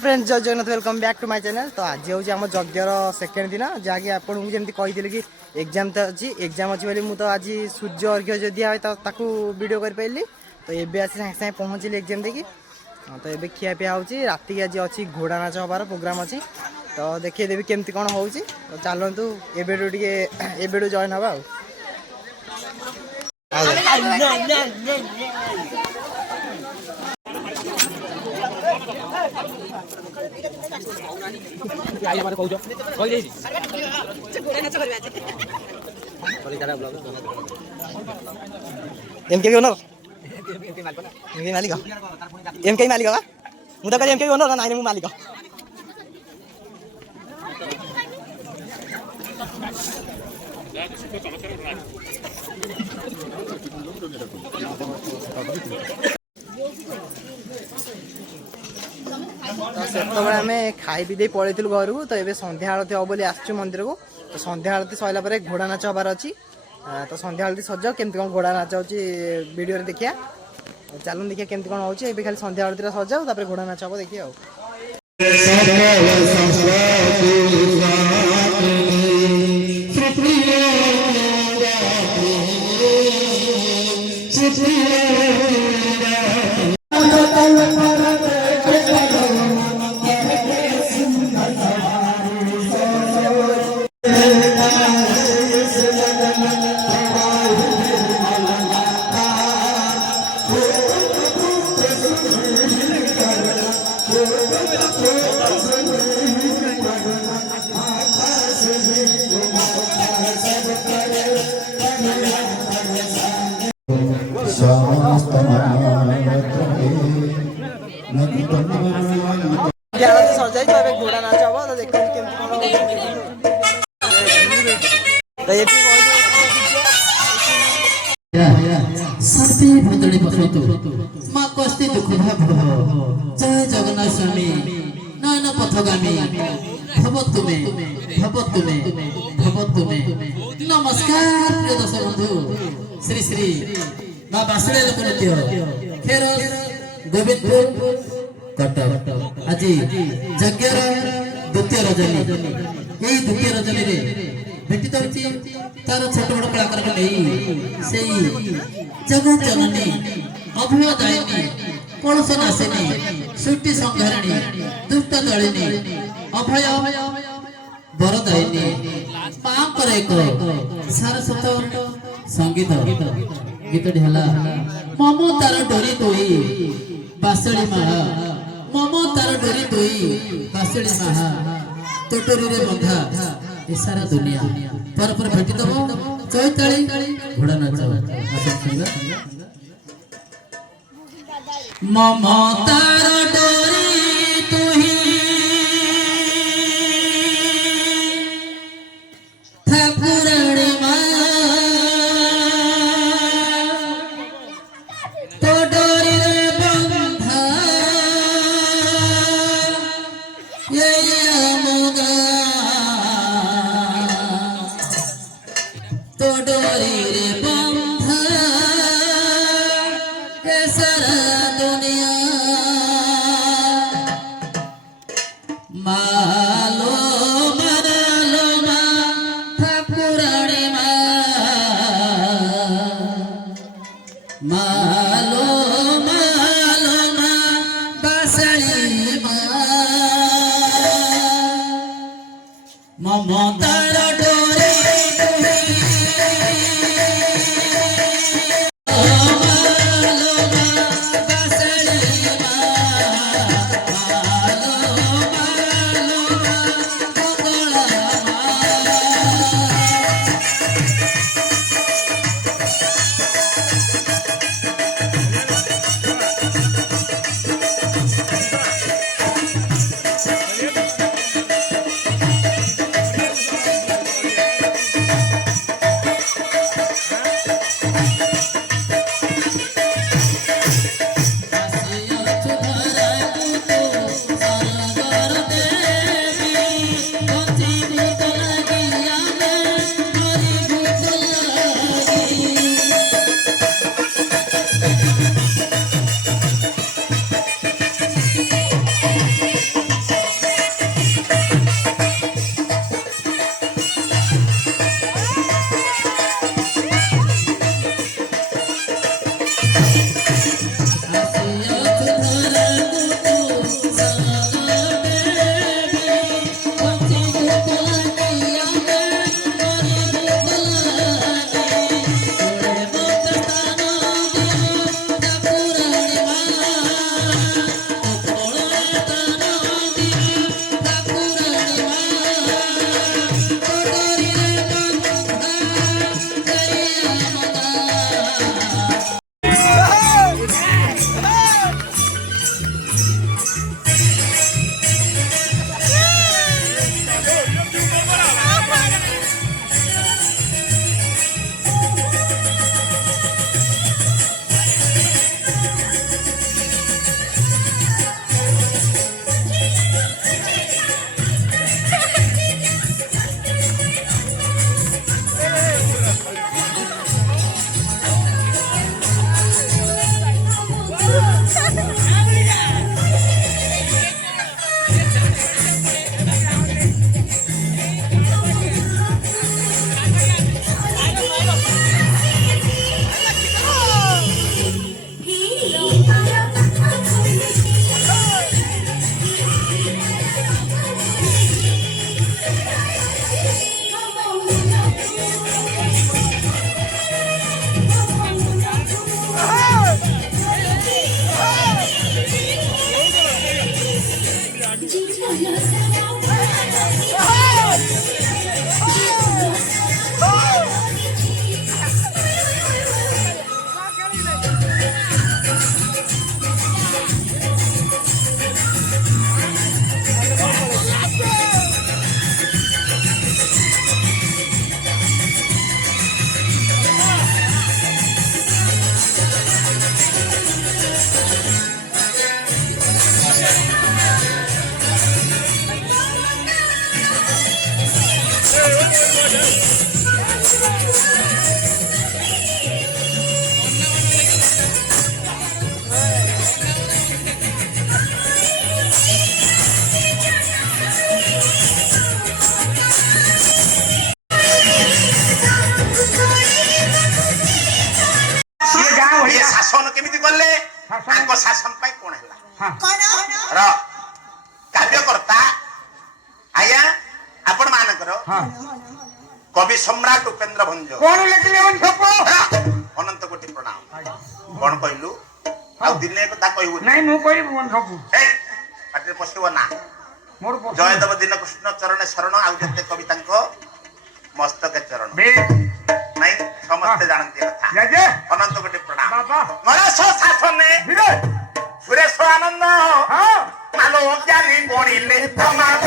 Friends Jai Jagannath welcome back to my channel. तो आज हूँ आम यज्ञर सेकेंड दिन जहाँकि आपको जमी कही कि एग्जाम तो अच्छी एग्जाम अच्छी बोली मुझे आज सूर्य अर्घ्य जो दिया ताकू वीडियो कर पाइली। तो ये आसी सागे सागे पहुँचली एग्जाम देखी। तो ये खियापिया हो राति की आज अच्छी घोड़ा नाच हबार प्रोग्राम अच्छी। तो देखिए देवी केमती कौन हो चलतु एबेडू जॉइन हवा एमके ओनर मालिक एमके मालिक मुझे कह एमके ओनर ना मु मालिक से आम खाई पी पलू घर को। तो ये संध्या आरती हम बोली आसचु मंदिर को। तो संध्या आरती सरला घोड़ा नाच हबार अच्छी। तो संध्या आरती सजाओ केमती कौन घोड़ा नाच हो वीडियो देखिया। चलो देखिए केमती कौन हो खाली संध्या आरती सजाओ तापर घोड़ा नाच हम देखिए। सजाई तो घोड़ा नाच हम तो देख जय जगन्नाथ स्वामी नयन पथगामी भव तुमे नमस्कार प्रिय दर्शक बंधु श्री श्री माँ बासुड़े लोक नृत्य खेर गोविंदपुर कटक आज यज्ञर द्वितीय रजनी यही द्वितीय रजनी रे भेटित होती तार छोट बड़ कलाकार को नहीं से जगत जननी अभय दायिनी कलश नाशिनी सृष्टि संहारिणी दुष्ट दलिनी अभय वरदायिनी माँ एक सारस्वत संगीत गीतटी है ममतार डोरी दुई बासुड़ी माहा ममतार डोरी दुई बासुड़ी माहा तोटरी रे बंधा ए सारा दुनिया पर भेटी दब चैताली घोड़ा नाच ममतार डोरी तुही ठाकुराणी माँ तो डोरी रे बंधा ये मुगा तो डोरी रे बंधा ये सारा दुनिया मालो मनालो माँ ठाकुराणी मालो मालो माँ बासुड़ी माँ ममतार डोरी शासन केमिति गले आंको शासन पाई कोन हैला कोन र कार्यकर्ता आया आपण मानकर कवि सम्राट उपेंद्र भंज कोन लेखिले मन छपो अनंत कोटि प्रणाम कोन कहलु आ दिने को ता कहू नहीं मु कहि मन छपो ए पाटे पसिबो ना मोर जयदेव दिन कृष्ण चरण शरण आ जते कवि तांको मस्तक चरण बे नहीं समस्त जानते कथा जय जय अनंत कोटि प्रणाम बाबा मरा सो शासन ने बिरे सुरेश आनंद हां मालो ज्ञानी गणिले प्रमाद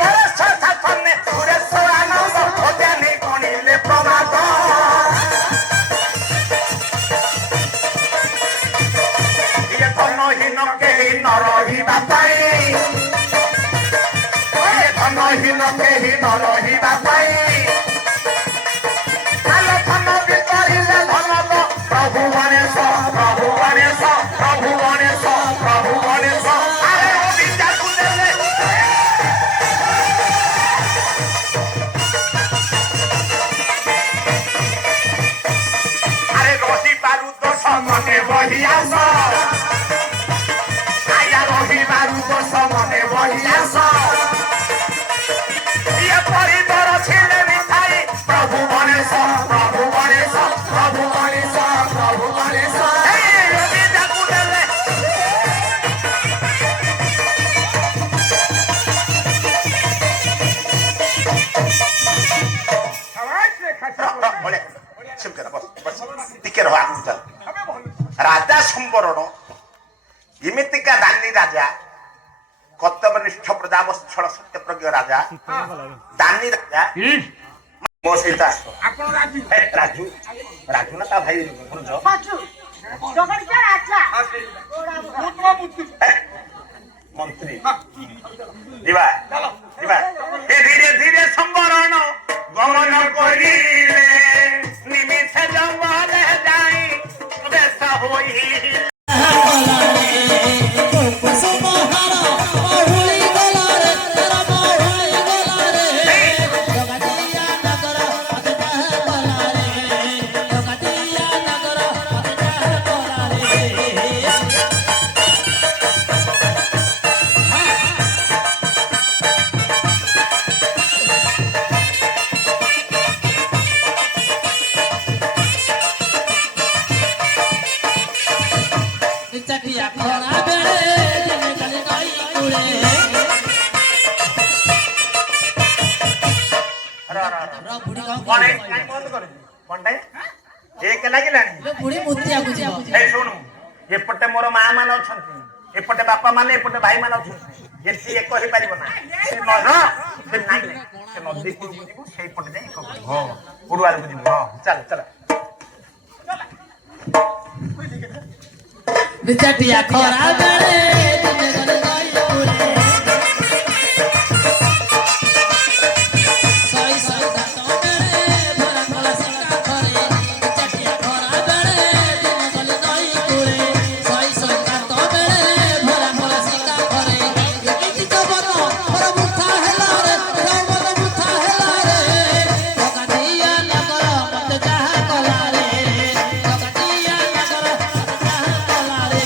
मरा सो शासन ने सुरेश आनंद ज्ञानी गणिले प्रमाद ये धनहीन केहि न रहिबा पाई ये धनहीन केहि न रहिबा पाई आलो धन बिचारिले धन प्रभु गणेश प्रभु गणेश प्रभु गणेश प्रभु गणेश अरे ओ विद्या कुदेले अरे रोटी बारूद समने बहियास आया रोटी बारूद समने बहियास ये परिवार छिले मिठाई प्रभु गणेश प्रभु गणेश प्रभु गणेश प्रभु गणेश हे रवि जाकुदेले आवाज से खचा बोले चुप कर बस टिके रहो आगु चल राजा संवरण इमितिका दानी राजा कर्तव्यनिष्ठ प्रजावत्सल सत्यप्रज्ञ राजा दानी राजा मो सहित आस आपण राजू राजू राजू ना ता भाई भुज राजू जगड़ क्या राजा मुतवा मुतु मंत्री दिवा दिवा ए धीरे धीरे संवरण गमन करिले निमिष जंगल जाई देश होई कोन है काई बंद कर कोनटे एक लागिलानी बुढ़ी मुत्ती आगु जीव ए सुनु एपटे मोर मां मान अछंती एपटे बापा माने एपटे भाई मान अछंती एसी एक होई परिबो ना से न से नाही से नदी को बुझिबो सेई पटे जाई एक हो उडवाल बुझिबो हां चल चल बिचटिया खरा बेले दिने गले गई पुरे सई सई दातो बेले भरा भला सिका करे बिचटिया खरा बेले दिने गले गई पुरे सई सई दातो बेले भरा भला सिका करे किति तो बनो पर मुथा हेला रे रावण मुथा हेला रे भगतिया नगर मत जाहा कला रे भगतिया नगर मत जाहा कला रे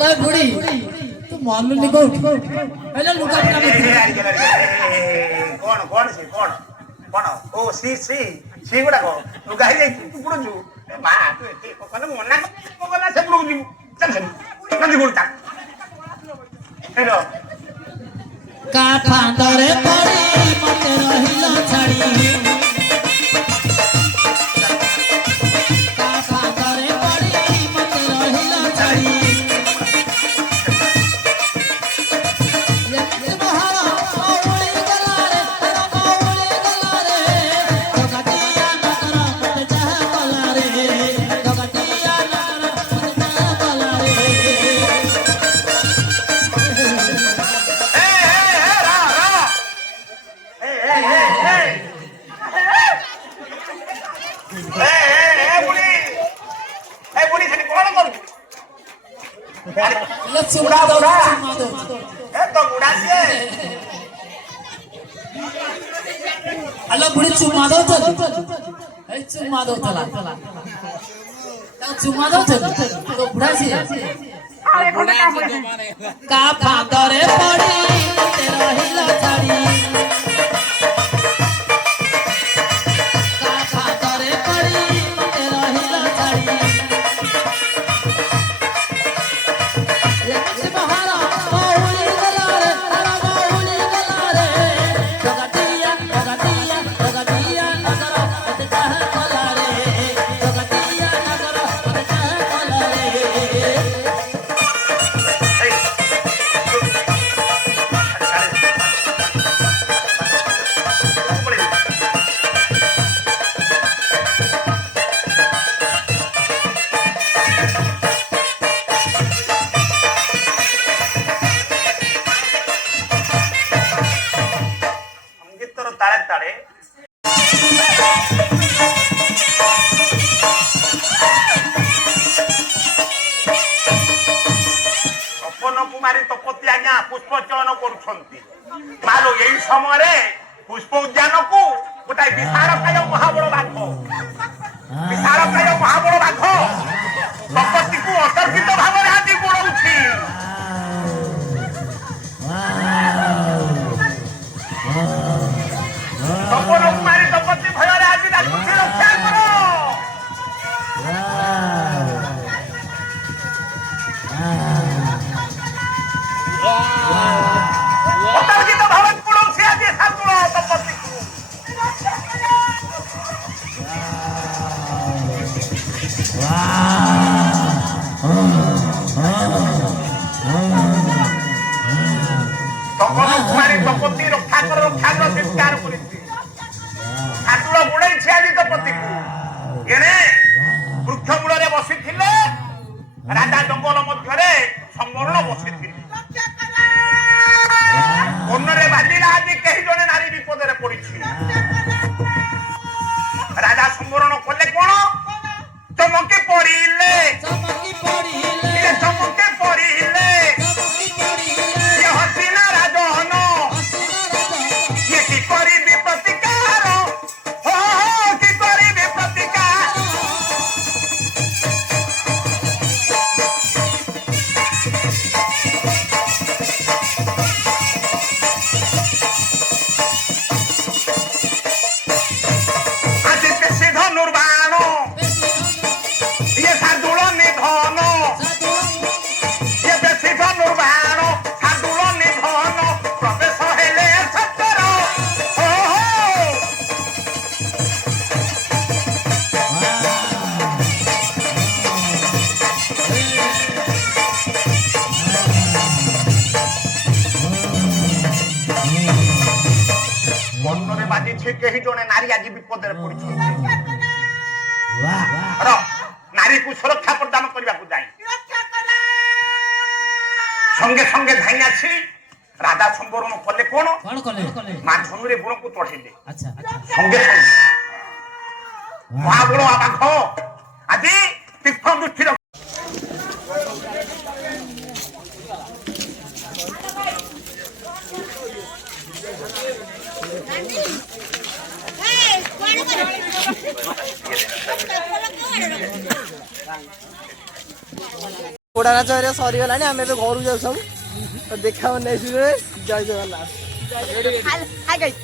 আলো বুড়ি তু মানলু নি কোট হেলে লুকা কোন কোন সে কোন কোন ও সি গুড়া কো লুকা হই যাই তু পুড়ুছু মা তু এতে কোন মনা কোন সে পুড়ু দিবু চল চল নদি গুড় হেলো কা ফাঁদরে পড়ি মতে রহিল ছাড়ি কা ফাঁদরে পড়ি মতে রহিল ছাড়ি লেখতে মহারা ওই গলারে ওই গলারে গগটিয়া নকর মতে চাহ কলারে গগটিয়া নকর মতে চাহ কলারে চুমা দাও আলো বুড়ি চুমা দাও তো এই চুমা দাও তলা চুমা দাও তো তো বুড়া সে কা ফাঁদরে পড়ি মতে রহিল ছাড়ি কা ফাঁদরে পড়ি মতে রহিল ছাড়ি লেখতে মহারা ওই গলারে ওই গলারে গগটিয়া গগটিয়া গগটিয়া নগর মতে চাহ কলারে গগটিয়া নগর মতে চাহ কলারে সঙ্গীতর তাଳେ তাଳେ তপন কুমারী তপতি আজ্ঞা পুষ্প চয়ন করুଛନ୍ତି মালো এই সমୟରେ পুষ্প উদ্যানକୁ ଗୋଟାଏ ବିଶାଳକାୟ ମହାବଳ ବାଘ ତପତିକୁ ଅତର୍କିତ ଭାବରେ ଆଜି ଗୋଡ଼ଉଛି ତପନ କୁମାରୀ ତପତି ଭୟରେ ଆଜି ଡାକୁଛି ରକ୍ଷା କର ଅତର୍କିତ ଭାବରେ ଗୋଡ଼ଉଛି ଆଜି ଶାନ୍ତୁଳ ତପତିକୁ তপন কুমারী তপতি রক্ষা কর চিৎকার করেছে ঠাকুর গোড়াইছে আଜି তপতিକୁ এনে বৃক্ষ মূଳରେ বসিଥିଲେ রাজা জঙ্গল ମଧ୍ୟରେ সম্বর্ণ বসিଥିଲେ বন্যরে বাজিলা আଜି କେହି ଜଣେ ନାରୀ ବିପଦରେ ପଡିଛି রাজা সম্বরণ কলে কোন চমকে পড়িলে চমকি পড়িলে চমকে পড়িলে চমকি পড়িলে হসিনা রাজন ইয়ে কি করিবি প্রতিকার হো কি করিবি প্রতিকার আজি পেশি ধনুর বাণ ইয়ে সাদুল নিধন ইয়ে পেশি ধনুর বাণ সাদুল নিধন প্রবেশ হেলে সত্যর হো বন্ধরে বাজিছে কেহি জনে নারী আଜି বিপদରେ পড়িଛନ୍ତି নারীକୁ ସୁରକ୍ଷା ପ୍ରଦାନ କରିବାକୁ ଯାଇ সঙ্গে সঙ্গে ধাই আসি রাজা সম্বরণ কলে কোন কোন কলে মা ধনুরে বুড়କୁ চড়াইলে আচ্ছা সঙ্গে সঙ্গে মহাবল বাঘ আଜି তীর্থ দৃষ্টির पोड़ा नाच हेरिका सरीगला आम घर जाऊ सब तो देखा नेक्स्ट जय जगन्नाथ। Hi guys.